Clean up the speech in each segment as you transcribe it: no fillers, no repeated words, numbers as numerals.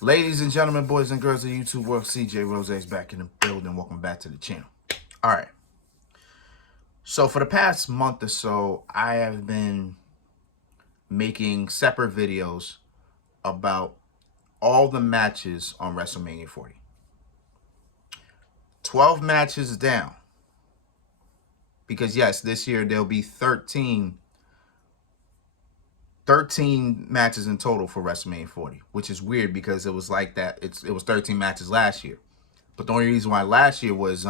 Ladies and gentlemen, boys and girls of the YouTube world, CJ Rose is back in the building. Welcome back to the channel. All right. So for the past month or so, I have been making separate videos about all the matches on Wrestlemania 40. 12 matches down. Because yes, this year there'll be 13 matches in total for Wrestlemania 40, which is weird because it was like that. It was 13 matches last year. But the only reason why last year was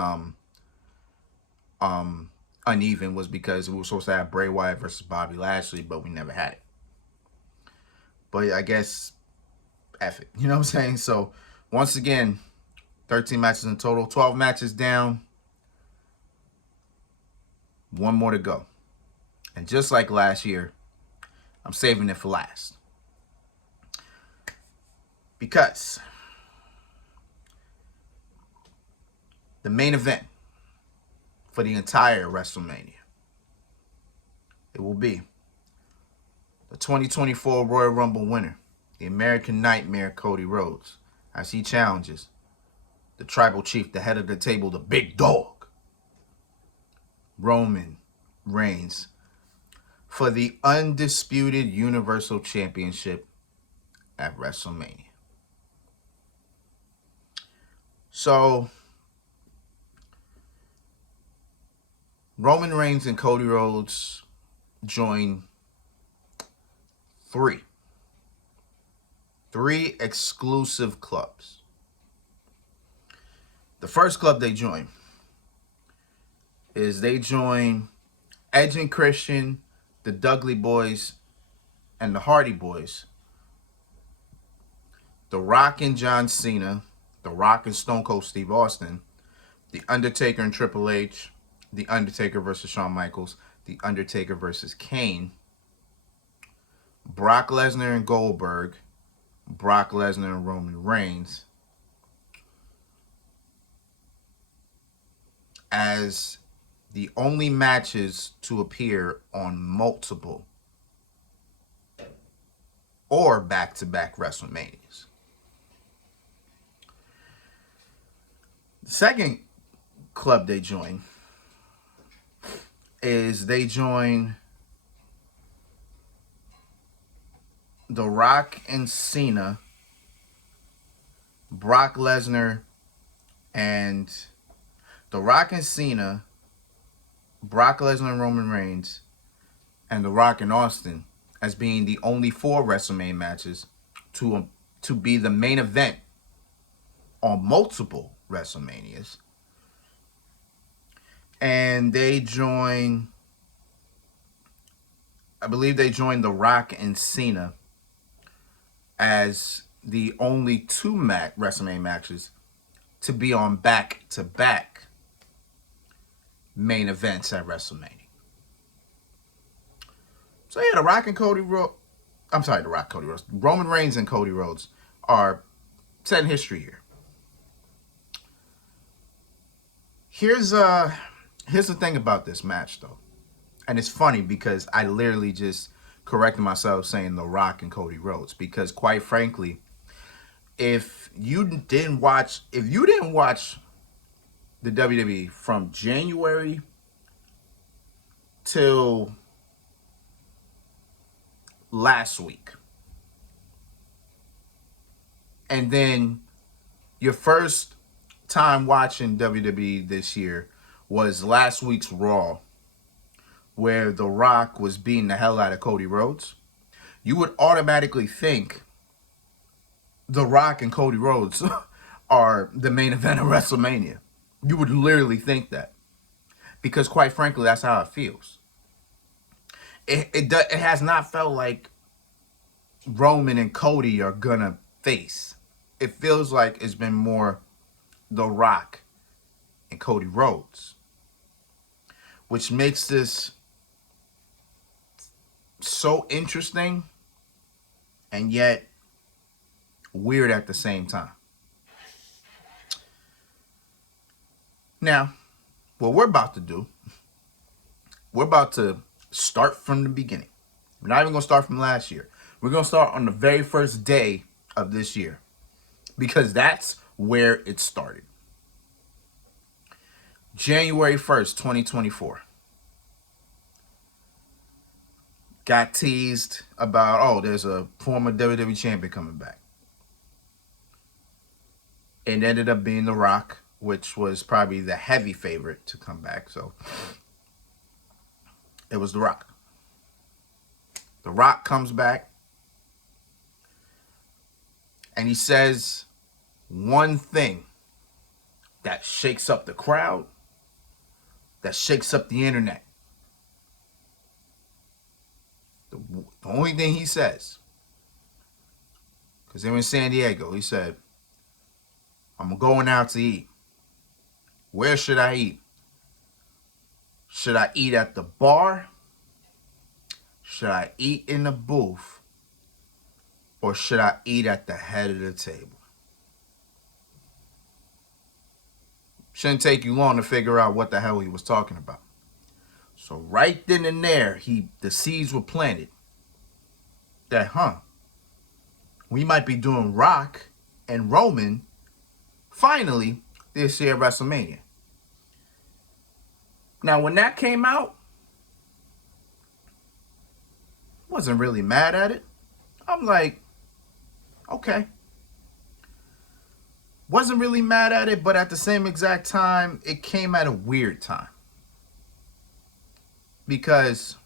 uneven was because we were supposed to have Bray Wyatt versus Bobby Lashley, but we never had it. But I guess F it. You know what I'm saying? So once again, 13 matches in total, 12 matches down, one more to go. And just like last year, I'm saving it for last. Because the main event for the entire WrestleMania, it will be the 2024 Royal Rumble winner, the American Nightmare Cody Rhodes, as he challenges the Tribal Chief, the head of the table, the big dog, Roman Reigns, for the Undisputed Universal Championship at WrestleMania. So, Roman Reigns and Cody Rhodes join three exclusive clubs. The first club they join is Edge and Christian, the Dudley Boys, and the Hardy Boys, The Rock and John Cena, The Rock and Stone Cold Steve Austin, The Undertaker and Triple H, The Undertaker versus Shawn Michaels, The Undertaker versus Kane, Brock Lesnar and Goldberg, Brock Lesnar and Roman Reigns, as the only matches to appear on multiple or back-to-back WrestleManias. The second club they join is The Rock and Cena, Brock Lesnar, and The Rock and Cena, Brock Lesnar and Roman Reigns, and The Rock and Austin as being the only 4 WrestleMania matches to be the main event on multiple WrestleManias. And they join, I believe they joined The Rock and Cena as the only 2 WrestleMania matches to be on back-to-back main events at WrestleMania. So yeah, Roman Reigns and Cody Rhodes are set in history here. Here's the thing about this match though. And it's funny because I literally just corrected myself saying The Rock and Cody Rhodes, because quite frankly, if you didn't watch the WWE from January till last week, and then your first time watching WWE this year was last week's Raw, where The Rock was beating the hell out of Cody Rhodes, you would automatically think The Rock and Cody Rhodes are the main event of WrestleMania. You would literally think that, because quite frankly, that's how it feels. It has not felt like Roman and Cody are gonna face. It feels like it's been more The Rock and Cody Rhodes, which makes this so interesting and yet weird at the same time. Now, what we're about to do, we're about to start from the beginning. We're not even going to start from last year. We're going to start on the very first day of this year. because that's where it started. January 1st, 2024. Got teased about, oh, there's a former WWE champion coming back. It ended up being The Rock, which was probably the heavy favorite to come back. So it was The Rock. The Rock comes back and he says one thing that shakes up the crowd, that shakes up the internet. The only thing he says, because they were in San Diego, he said, I'm going out to eat. Where should I eat? Should I eat at the bar? Should I eat in the booth? Or should I eat at the head of the table? Shouldn't take you long to figure out what the hell he was talking about. So right then and there, the seeds were planted. That, we might be doing Rock and Roman finally this year at WrestleMania. Now, when that came out, wasn't really mad at it. I'm like, okay. Wasn't really mad at it, but at the same exact time, it came at a weird time. Because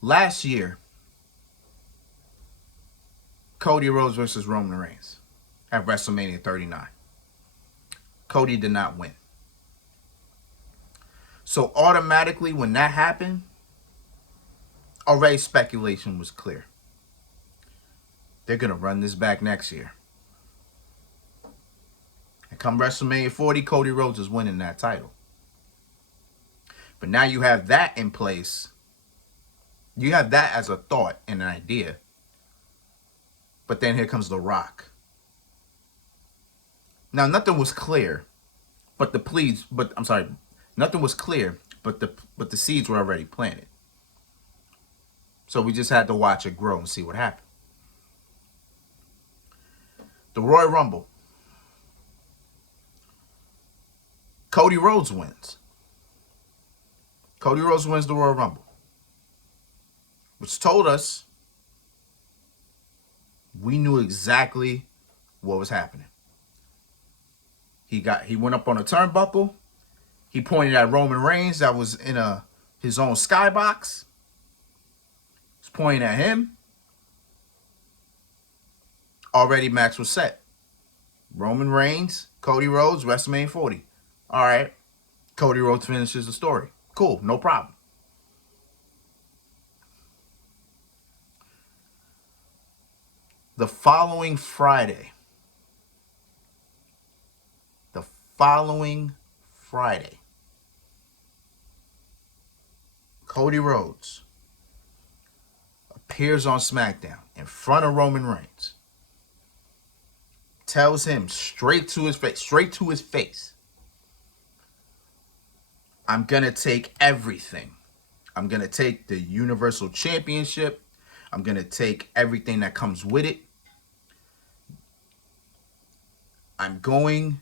last year, Cody Rhodes versus Roman Reigns at WrestleMania 39. Cody did not win. So automatically when that happened, already speculation was clear. They're going to run this back next year. And come WrestleMania 40, Cody Rhodes is winning that title. But now you have that in place. You have that as a thought and an idea. But then here comes The Rock. Now, nothing was clear, nothing was clear, but the seeds were already planted. So we just had to watch it grow and see what happened. The Royal Rumble. Cody Rhodes wins. Cody Rhodes wins the Royal Rumble. Which told us we knew exactly what was happening. He went up on a turnbuckle. He pointed at Roman Reigns that was in his own skybox. He was pointing at him. Already match was set. Roman Reigns, Cody Rhodes, WrestleMania 40. All right. Cody Rhodes finishes the story. Cool, no problem. The following Friday, Cody Rhodes appears on SmackDown in front of Roman Reigns. Tells him straight to his face, I'm going to take everything. I'm going to take the Universal Championship. I'm going to take everything that comes with it. I'm going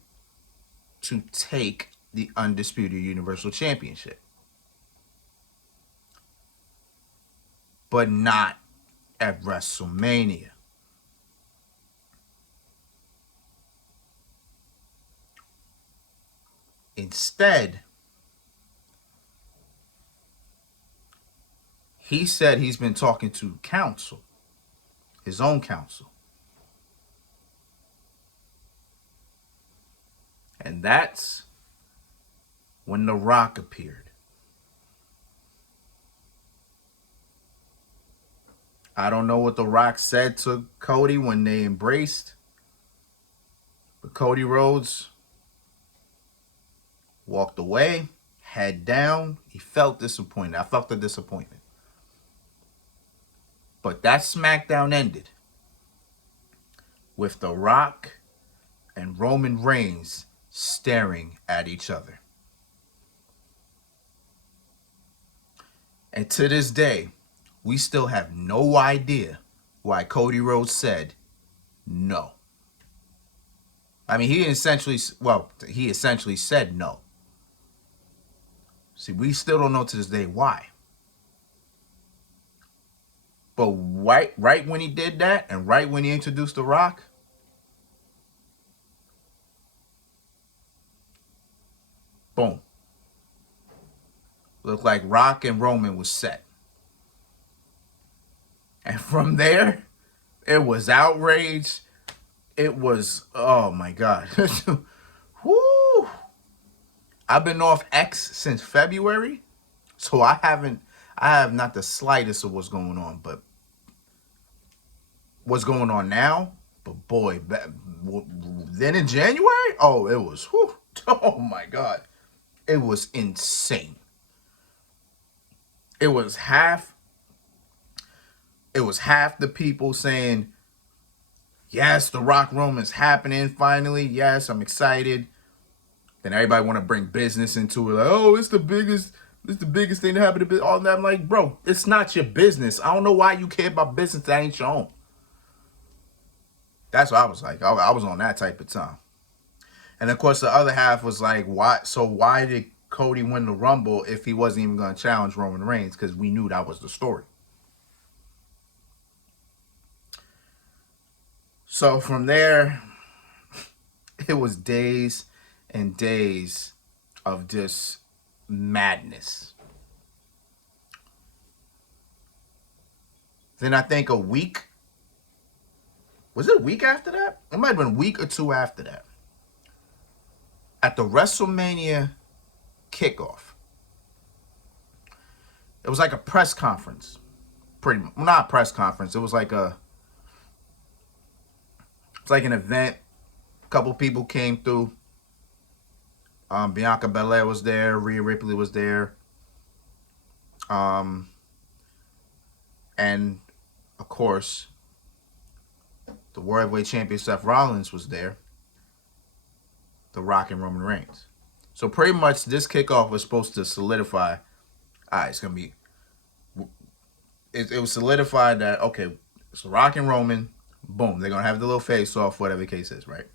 to take the Undisputed Universal Championship. But not at WrestleMania. Instead, he said he's been talking to counsel, his own counsel. And that's when The Rock appeared. I don't know what The Rock said to Cody when they embraced. But Cody Rhodes walked away, head down. He felt disappointed. I felt the disappointment. But that SmackDown ended with The Rock and Roman Reigns staring at each other. And to this day, we still have no idea why Cody Rhodes said no. I mean, he essentially said no. See, we still don't know to this day why. But right when he did that, and right when he introduced The Rock, boom. Looked like Rock and Roman was set. And from there, it was outrage. It was, oh my God. Woo! I've been off X since February, so I have not the slightest of what's going on, but what's going on now. But boy, then in January, oh, it was, whew, oh my God, it was insane. It was half the people saying, yes, The Rock Roman's happening finally. Yes, I'm excited. Then everybody want to bring business into it. Like, oh, it's the biggest thing that happened to all that. I'm like, bro, it's not your business. I don't know why you care about business that ain't your own. That's what I was like. I was on that type of time. And of course, the other half was like, why? So why did Cody win the Rumble if he wasn't even going to challenge Roman Reigns? Because we knew that was the story. So from there, it was days and days of just madness. Then I think a week. Was it a week after that? It might have been a week or two after that. At the WrestleMania kickoff, it was like a press conference. Pretty much, well, not a press conference. It was like an event. A couple people came through. Bianca Belair was there. Rhea Ripley was there. And of course, the World Heavyweight Champion Seth Rollins was there. The Rock and Roman Reigns. So pretty much this kickoff was supposed to solidify. All right, it's gonna be. It was solidified that okay, it's Rock and Roman. Boom, they're gonna have the little face off, whatever the case is, right?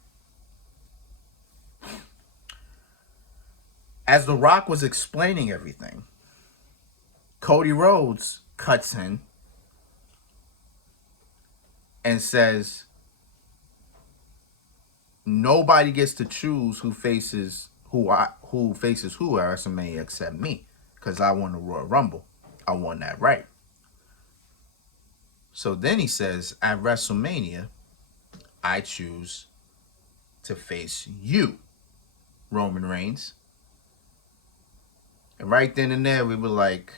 As The Rock was explaining everything, Cody Rhodes cuts in and says, nobody gets to choose who faces who at WrestleMania except me, because I won the Royal Rumble. I won that right. So then he says, at WrestleMania, I choose to face you, Roman Reigns. And right then and there, we were like,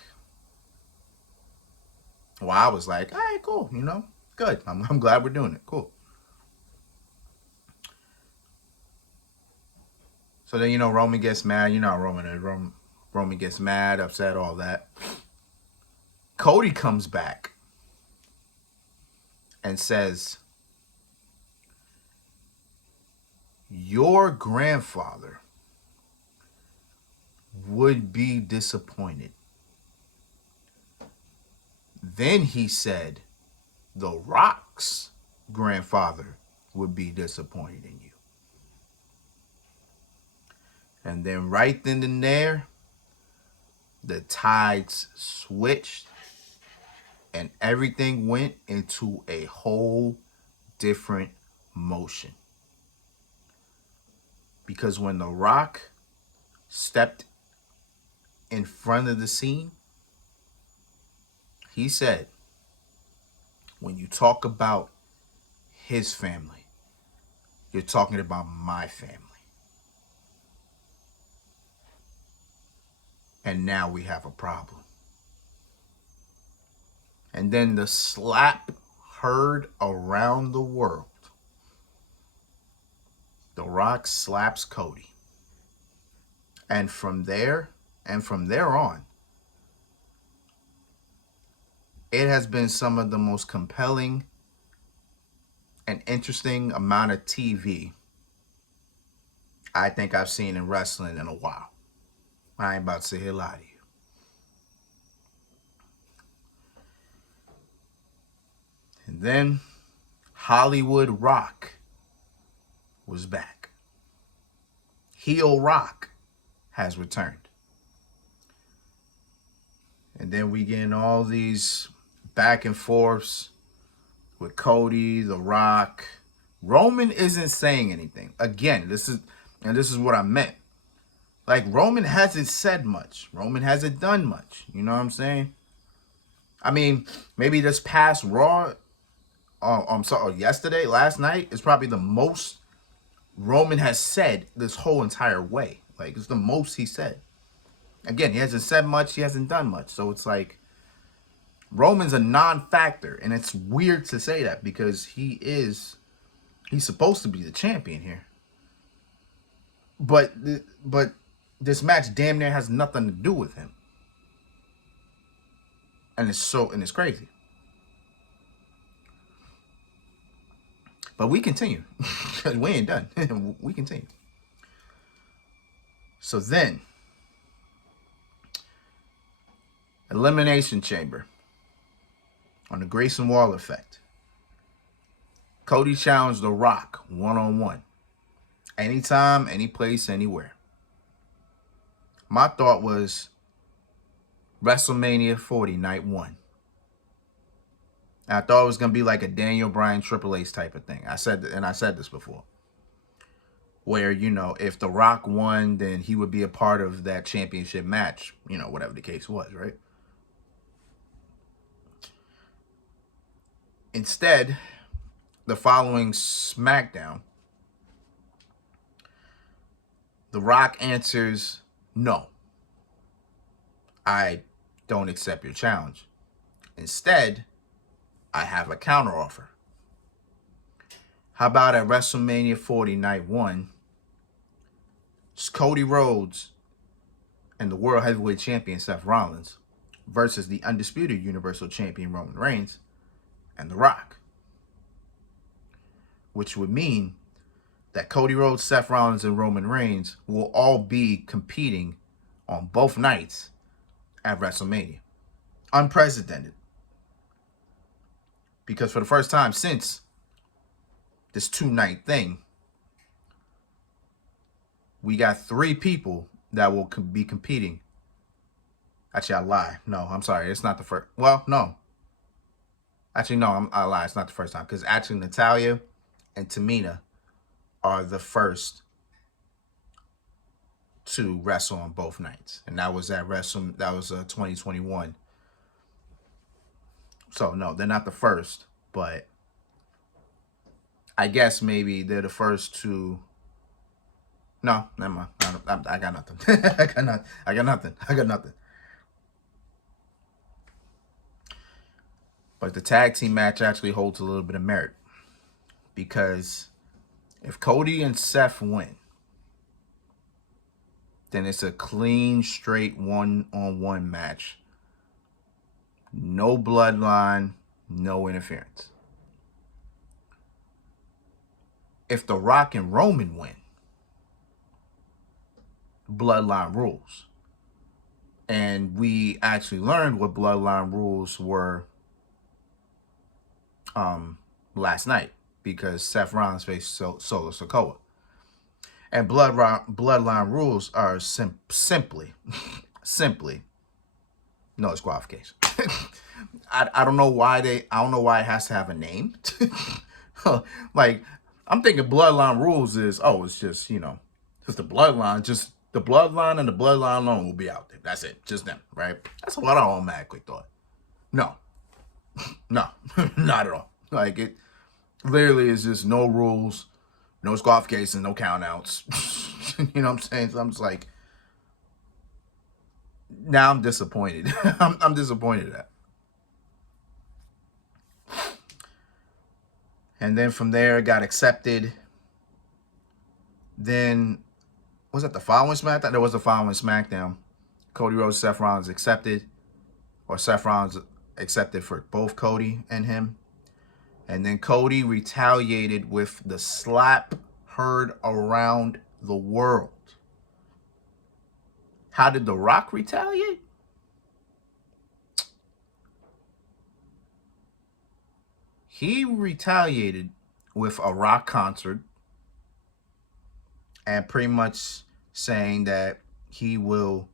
well, I was like, all right, cool, good. I'm glad we're doing it. Cool. So then, Roman gets mad. You know how Roman is. Roman gets mad, upset, all that. Cody comes back and says, your grandfather would be disappointed. Then he said, The Rock's grandfather would be disappointed in you. And then right then and there, the tides switched and everything went into a whole different motion. Because when The Rock stepped in front of the scene, he said, when you talk about his family, you're talking about my family. And now we have a problem. And then the slap heard around the world. The Rock slaps Cody. And from there on, it has been some of the most compelling and interesting amount of TV I think I've seen in wrestling in a while. I ain't about to sit here lie to you. And then, Hollywood Rock was back. Heel Rock has returned. And then we get in all these back and forths with Cody, The Rock. Roman isn't saying anything. Again, this is what I meant. Like, Roman hasn't said much. Roman hasn't done much. You know what I'm saying? I mean, maybe this past Raw, I'm sorry, yesterday, last night, is probably the most Roman has said this whole entire way. Like, it's the most he said. Again, he hasn't said much. He hasn't done much. So it's like, Roman's a non-factor. And it's weird to say that because he's supposed to be the champion here. But this match damn near has nothing to do with him. And it's crazy. But we continue. We ain't done. We continue. So then, Elimination Chamber on the Grayson Waller effect. Cody challenged The Rock one-on-one. Anytime, any place, anywhere. My thought was WrestleMania 40, night 1. I thought it was going to be like a Daniel Bryan Triple H type of thing. I said this before. Where, you know, if The Rock won, then he would be a part of that championship match. You know, whatever the case was, right? Instead, the following SmackDown, The Rock answers, no. I don't accept your challenge. Instead, I have a counteroffer. How about at WrestleMania 40, night 1, it's Cody Rhodes and the World Heavyweight Champion Seth Rollins versus the Undisputed Universal Champion Roman Reigns and The Rock. Which would mean that Cody Rhodes, Seth Rollins, and Roman Reigns will all be competing on both nights at WrestleMania. Unprecedented. Because for the first time since this 2-night thing, we got 3 people that will be competing. Actually, I lie. No, I'm sorry. It's not the first. Well, no. Actually, no, I lie. It's not the first time. Because actually, Natalya and Tamina are the first to wrestle on both nights. And that was at 2021. So, no, they're not the first. But I guess maybe they're the first to... No, never mind. I got nothing. I got nothing. But the tag team match actually holds a little bit of merit. Because if Cody and Seth win, then it's a clean, straight one-on-one match. No bloodline, no interference. If The Rock and Roman win, bloodline rules. And we actually learned what bloodline rules were last night, because Seth Rollins faced Solo Sikoa. And bloodline rules are simply no disqualification. I don't know why it has to have a name. Like, I'm thinking bloodline rules is, it's just, just the bloodline, the bloodline and the bloodline alone will be out there. That's it. Just them, right? That's what I automatically thought. No, not at all. Like, it literally is just no rules, no disqualifications, no countouts. You know what I'm saying? So I'm just like, now I'm disappointed. I'm disappointed at that. And then from there, it got accepted. Then, was that the following SmackDown? There was the following SmackDown. Cody Rhodes, Seth Rollins accepted. Or Seth Rollins accepted for both Cody and him. And then Cody retaliated with the slap heard around the world. How did The Rock retaliate? he retaliated with a rock concert and pretty much saying that he will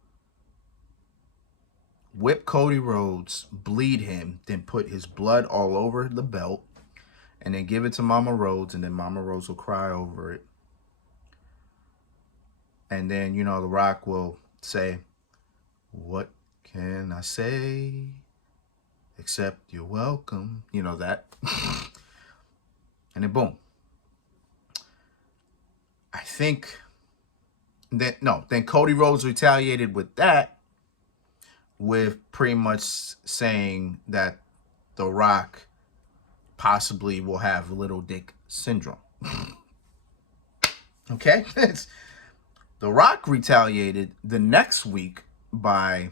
whip Cody Rhodes, bleed him, then put his blood all over the belt, and then give it to Mama Rhodes, and then Mama Rhodes will cry over it. And then, The Rock will say, "What can I say except you're welcome?" You know that. And then boom. I think then Cody Rhodes retaliated with that, with pretty much saying that The Rock possibly will have little dick syndrome. Okay? The Rock retaliated the next week by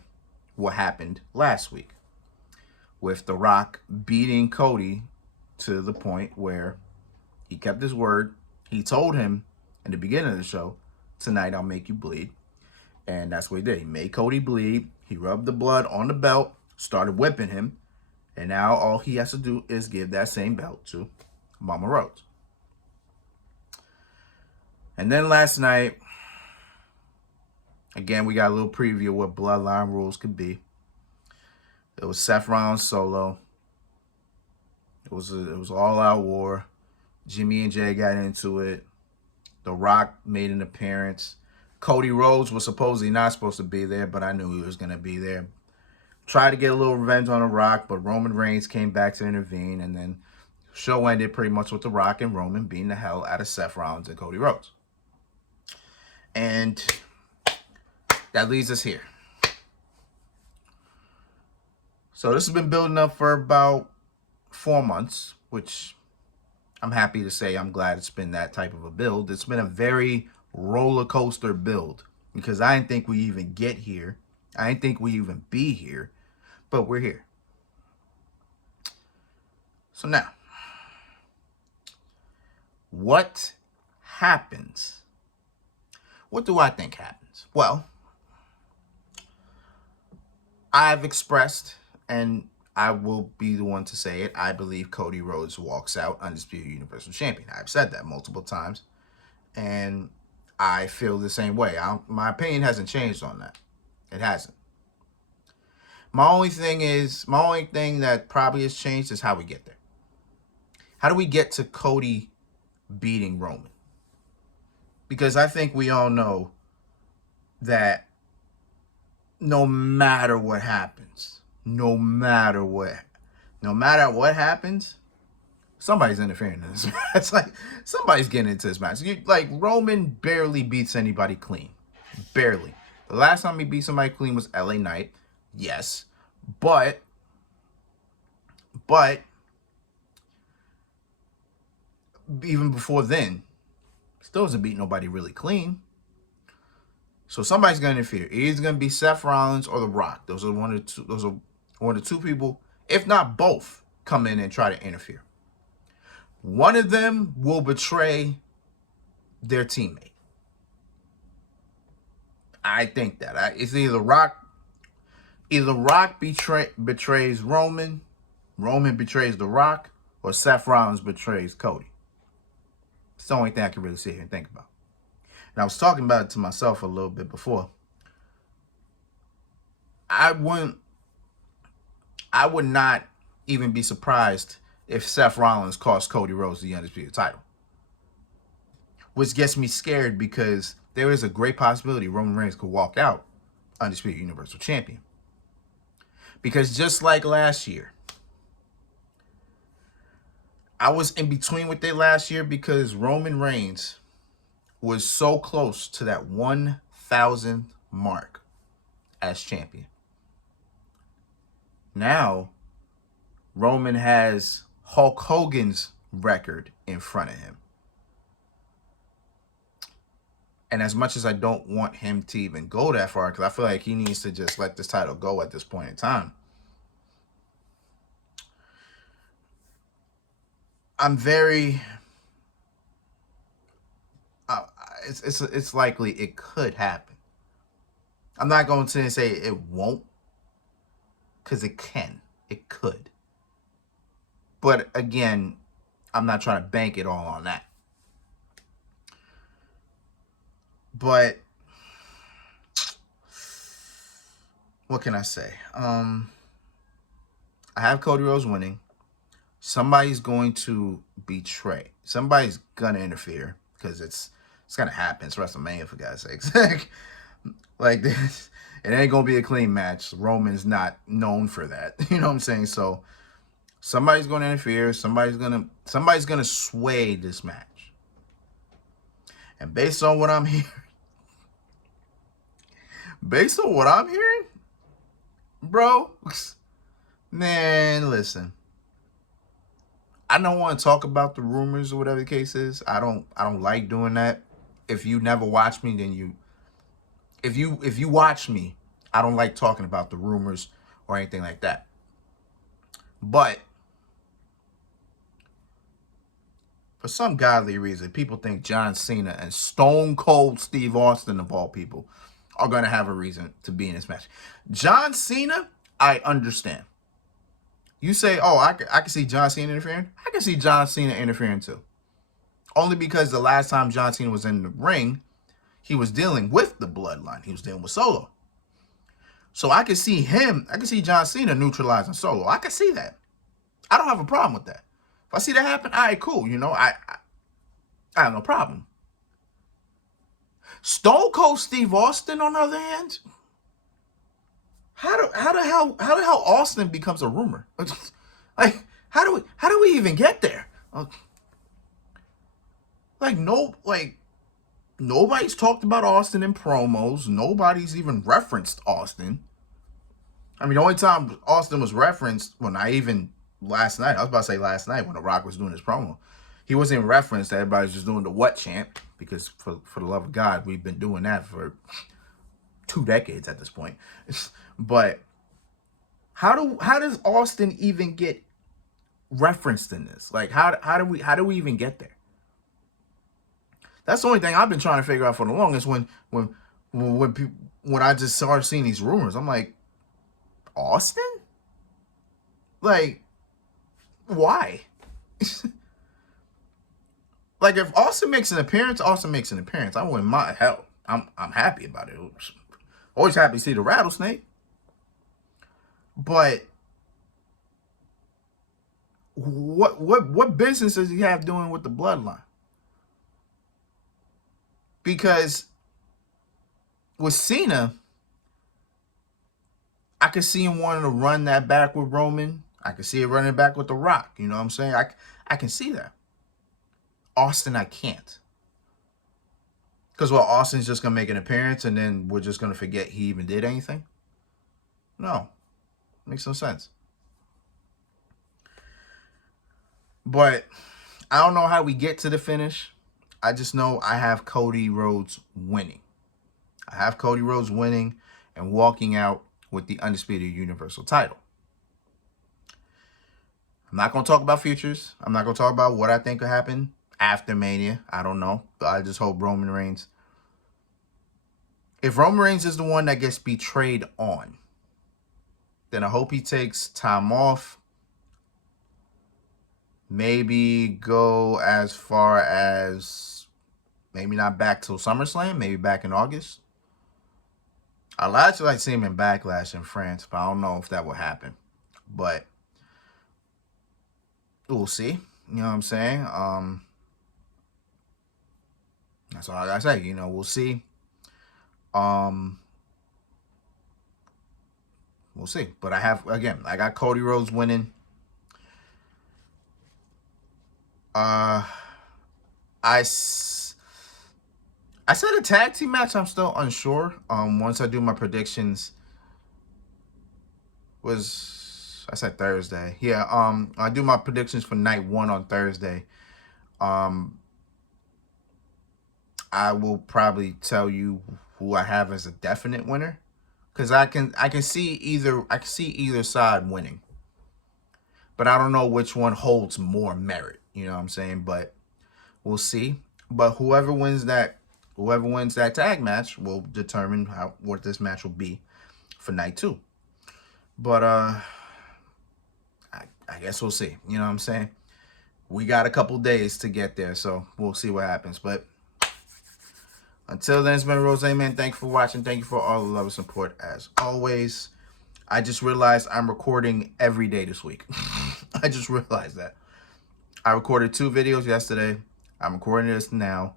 what happened last week, with The Rock beating Cody to the point where he kept his word. He told him in the beginning of the show, "Tonight I'll make you bleed." And that's what he did. He made Cody bleed. He rubbed the blood on the belt, started whipping him. And now all he has to do is give that same belt to Mama Rhodes. And then last night, again, we got a little preview of what Bloodline rules could be. It was Seth Rollins solo. It was all-out war. Jimmy and Jay got into it. The Rock made an appearance. Cody Rhodes was supposedly not supposed to be there, but I knew he was going to be there. Tried to get a little revenge on The Rock, but Roman Reigns came back to intervene, and then the show ended pretty much with The Rock and Roman beating the hell out of Seth Rollins and Cody Rhodes. And that leads us here. So this has been building up for about 4 months, which I'm happy to say I'm glad it's been that type of a build. It's been a very roller coaster build, because I didn't think we even get here. I didn't think we even be here, but we're here. So now, what happens? What do I think happens? Well, I've expressed, and I will be the one to say it, I believe Cody Rhodes walks out Undisputed Universal Champion. I've said that multiple times, and I feel the same way. My opinion hasn't changed on that. It hasn't. My only thing that probably has changed is how we get there. How do we get to Cody beating Roman? Because I think we all know that no matter what happens, no matter what happens, somebody's interfering in this match. It's like somebody's getting into this match. Roman barely beats anybody clean. Barely. The last time he beat somebody clean was LA Knight. Yes. But even before then, still doesn't beat nobody really clean. So somebody's gonna interfere. Either gonna be Seth Rollins or The Rock. Those are one of the two people, if not both, come in and try to interfere. One of them will betray their teammate. I think that it's either Rock betrays Roman betrays The Rock, or Seth Rollins betrays Cody. It's the only thing I can really sit here and think about. And I was talking about it to myself a little bit before. I would not even be surprised if Seth Rollins cost Cody Rhodes the Undisputed title. Which gets me scared, because there is a great possibility Roman Reigns could walk out Undisputed Universal Champion. Because just like last year, I was in between with it last year, because Roman Reigns was so close to that 1,000th mark as champion. Now, Roman has Hulk Hogan's record in front of him. And as much as I don't want him to even go that far, because I feel like he needs to just let this title go at this point in time, I'm very... it's likely it could happen. I'm not going to say it won't, because it can. It could. But again, I'm not trying to bank it all on that. But what can I say? I have Cody Rhodes winning. Somebody's going to betray. Somebody's gonna interfere because it's gonna happen. It's WrestleMania, for God's sakes. Like this, it ain't gonna be a clean match. Roman's not known for that. You know what I'm saying? So somebody's gonna interfere. Somebody's gonna sway this match. And based on what I'm hearing, bro, man, listen. I don't want to talk about the rumors or whatever the case is. I don't like doing that. If you never watch me, then if you watch me, I don't like talking about the rumors or anything like that. But for some godly reason, people think John Cena and Stone Cold Steve Austin, of all people, are going to have a reason to be in this match. John Cena, I understand. You say, oh, I can see John Cena interfering. I can see John Cena interfering too. Only because the last time John Cena was in the ring, he was dealing with the bloodline. He was dealing with Solo. So I can see John Cena neutralizing Solo. I can see that. I don't have a problem with that. If I see that happen, all right, cool. You know, I have no problem. Stone Cold Steve Austin, on the other hand, how the hell Austin becomes a rumor? Like, how do we even get there? Nobody's talked about Austin in promos. Nobody's even referenced Austin. I mean, the only time Austin was referenced, well, not even last night. I was about to say last night when The Rock was doing his promo. He wasn't referenced. Everybody's just doing the what chant, because for the love of God, we've been doing that for 2 decades at this point. But how does Austin even get referenced in this? Like, how do we even get there? That's the only thing I've been trying to figure out for the longest. When I just started seeing these rumors, I'm like, Austin? Like, why? Like, if Austin makes an appearance, Austin makes an appearance. I wouldn't mind. Hell, I'm happy about it. Always happy to see the rattlesnake. But what business does he have doing with the bloodline? Because with Cena, I could see him wanting to run that back with Roman. I could see it running back with The Rock. You know what I'm saying? I can see that. Austin, I can't. Because, well, Austin's just going to make an appearance and then we're just going to forget he even did anything? No. Makes no sense. But I don't know how we get to the finish. I just know I have Cody Rhodes winning. I have Cody Rhodes winning and walking out with the Undisputed Universal title. I'm not going to talk about futures. I'm not going to talk about what I think will happen after Mania. I don't know. I just hope Roman Reigns. If Roman Reigns is the one that gets betrayed on, then I hope he takes time off. Maybe go as far as maybe not back till SummerSlam, maybe back in August. I'd actually like to see him in Backlash in France, but I don't know if that will happen. But we'll see. You know what I'm saying? That's all I gotta say. You know, we'll see. We'll see. But I got Cody Rhodes winning. I said a tag team match. I'm still unsure. Once I do my predictions, I said Thursday. Yeah. I do my predictions for night 1 on Thursday. I will probably tell you who I have as a definite winner, because I can see either side winning, but I don't know which one holds more merit. You know what I'm saying? But we'll see. But whoever wins that tag match will determine what this match will be for night 2. But I guess we'll see. You know what I'm saying? We got a couple days to get there, so we'll see what happens. But until then, it's been Rose, man. Thank you for watching. Thank you for all the love and support as always. I just realized I'm recording every day this week. I just realized that. I recorded 2 videos yesterday. I'm recording this now.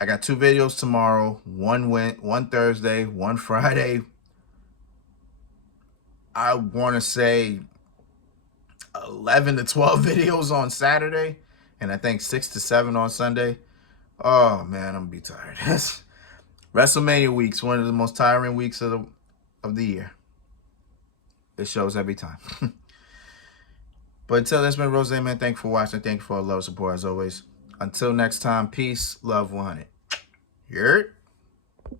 I got 2 videos tomorrow. One Thursday, one Friday. I want to say 11 to 12 videos on Saturday. And I think 6 to 7 on Sunday. Oh, man, I'm going to be tired. WrestleMania week's one of the most tiring weeks of the year. It shows every time. But until then, it's been Rose, man. Thank you for watching. Thank you for all the love and support as always. Until next time, peace, love, 100. Yurt.